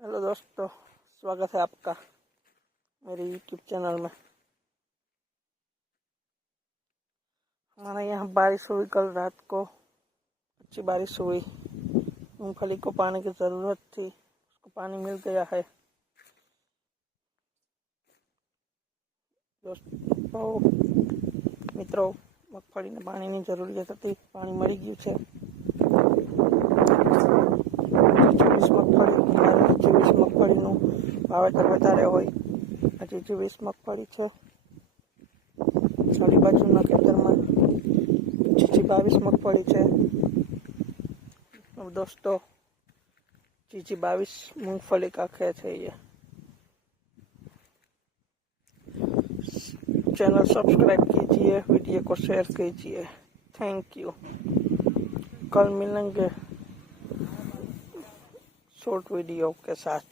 Hello दोस्तों, स्वागत है आपका मेरे YouTube चैनल में। हमारे यहाँ बारिश हुई, कल रात को अच्छी बारिश हुई। मूंगफली को पानी की ज़रूरत थी, उसको पानी मिल गया है। दोस्तों मित्रों, મગફળીને પાણીની જરૂરિયાત હતી, પાણી મળી ગયું છે। 24 મગફળીનું વાવેતર વધારે હોય, હજી 24 મગફળી છે। ચાલી બાજુના ખેતરમાં 22 મગફળી છે। दोस्तों 22 मूंगफली का खेत है ये। चैनल सब्सक्राइब कीजिए, वीडियो को शेयर कीजिए। Thank you. कल मिलेंगे शॉर्ट वीडियो के साथ।